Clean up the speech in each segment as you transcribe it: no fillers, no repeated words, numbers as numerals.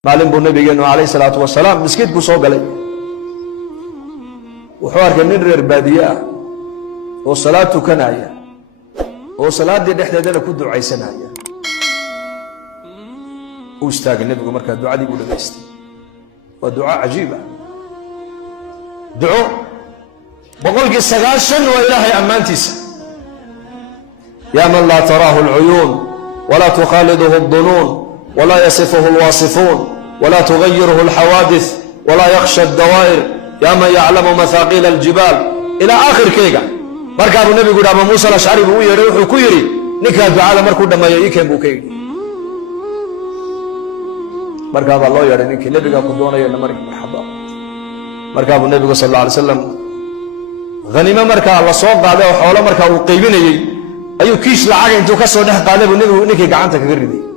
maalin buu nabigeenu alayhi salaatu wasalaam miskiidku soo galay wuxuu arkay nin reer baadiye ah oo salaad tukanaya oo salaadii dhexdeedana ku ducaysanaya uu istaagay nabigu markaa ducadii uu dhageystay waa duco cajiib ah duco boqolkii 90 waa ilaahay ammaantiisa yaa man laa taraahu alcuyuun walaa tukhaliduhu addunuun ولا يصفه الواصفون ولا تغيره الحوادث ولا يخشى الدوائر يا من يعلم مثاقيل الجبال إلى آخر كيغا مركب النبي قد أبا موسى الأشعري بو يري وحو كيري نكا دعاء مركو دما ييكن بو كيغي مركب الله يري نكي نبي قد دونا يري مركب مرحبا مركب النبي صلى الله عليه وسلم غنيمة مركب الله صوب عليه وحوله مركب وقيبين أيو كيش لعاق انتو كسو نح قالب النبي نكي قعنتك غردي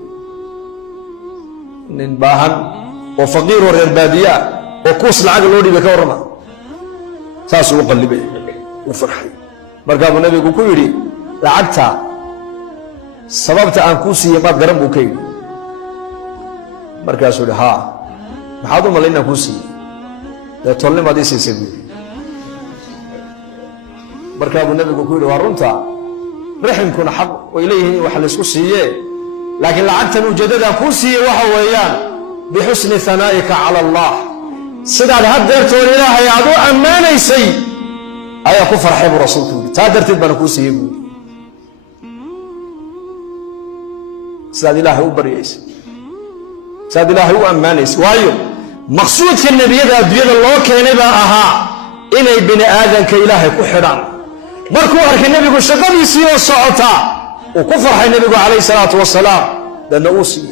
nin baahan oo faqiir oo reer baadiya oo kuus lacag loo dhibay ka warama saas uu qalbay uu farxay markaa uu nabigu ku yiri lacagta sababta aan ku siiyay ma garan buu kay markaas uu ha maxaad u malaynaa ku siiyay ee tolnimadii siisay markaa uu nabigu ku yiri waa runta riximkuna xaq oo ilayhi wax la isku siiyay لكن لعقت وجددا كوسي وحويان بحسن ثنائك على الله سداد هدرت الإله يا أبو أماني سي أيا كفر حب رسولته تادرت بنا كوسي يقول سداد الله هو بريس سداد الله هو أماني سي وايو مقصود في النبي هذا بيد الله كان يبقى أها إني بني آدم كإله كحرام مركو أرك النبي يقول شغل يسير الصعوطة وكفر حي النبي عليه الصلاة والسلام لأنه أوصي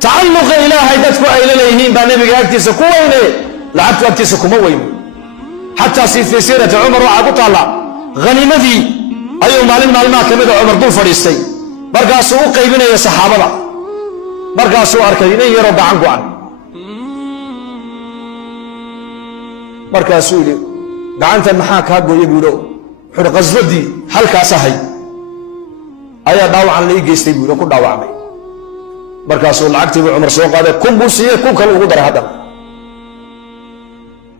تعلق إلهي دتكو أيل ليهين بنبي أكتس كوينه لعبت أكتس كموين حتى سيرة عمر وعبو طالع غنيمتي أيوم معلومات كمدة عمر دول فريستي برقاسو قيبنا يا صحابة برقاسو أركينين يرد عنكو عن برقاسو لي gacanta maxaa ka gooyay buuro xur qasbadii halkaas ahay ayaa dhaawacan la geystay buuro ku dhaawacmay markaas uu lacagtii Umar soo qaaday kun buu siiyay kun kale ugu daray hadan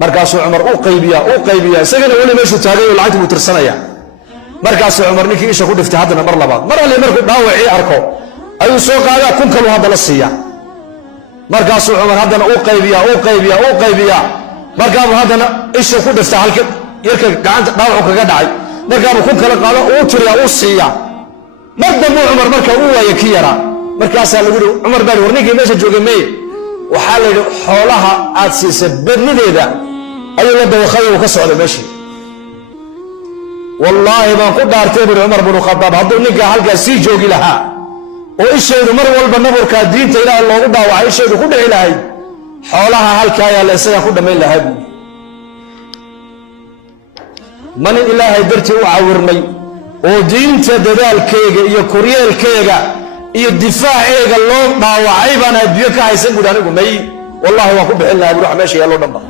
markaas uu Umar u qaybiya isagana wali meeshu taagay oo lacagtii uu tirsanaya markaas uu Umar ninkii isha ku dhiftay hadana mar labaad mar alle markuu dhaawacii arko ayuu soo qaaday kun kale hadana siiya markaas uu Umar hadana u qaybiya markaa uu hadana isha ku dhifta halka yarka gacanta dhaawac kaga dhacay markaa uu ku kala qaado uu tiriya uu siiya madam Umar markaa uu waayay ki yara markaas la yiri Umar baa warnigii meesha joogay may waxa la yiri xoolaha aad siisay badnideeda ayuu la dawaqay oo ka socday meesha wallahi baan ku dhaartay Umar ibn Khattab haduu ninka halka si joogi lahaa oo isheedu mar walba nabarka diinta Ilaahay loogu dhaawacay isheedu ku dhici lahayd xoolaha halka ayaa la isaga ku dhameyn lahaa man ilaahay dartii u caawirmay oo diinta dadaalkeega iyo koryeelkeega iyo difaaceega loo dhaawacay baan adduunka ka haysan guud anigu may wallahi waa ku bixin lahaa ruux meesha yaallo dhanba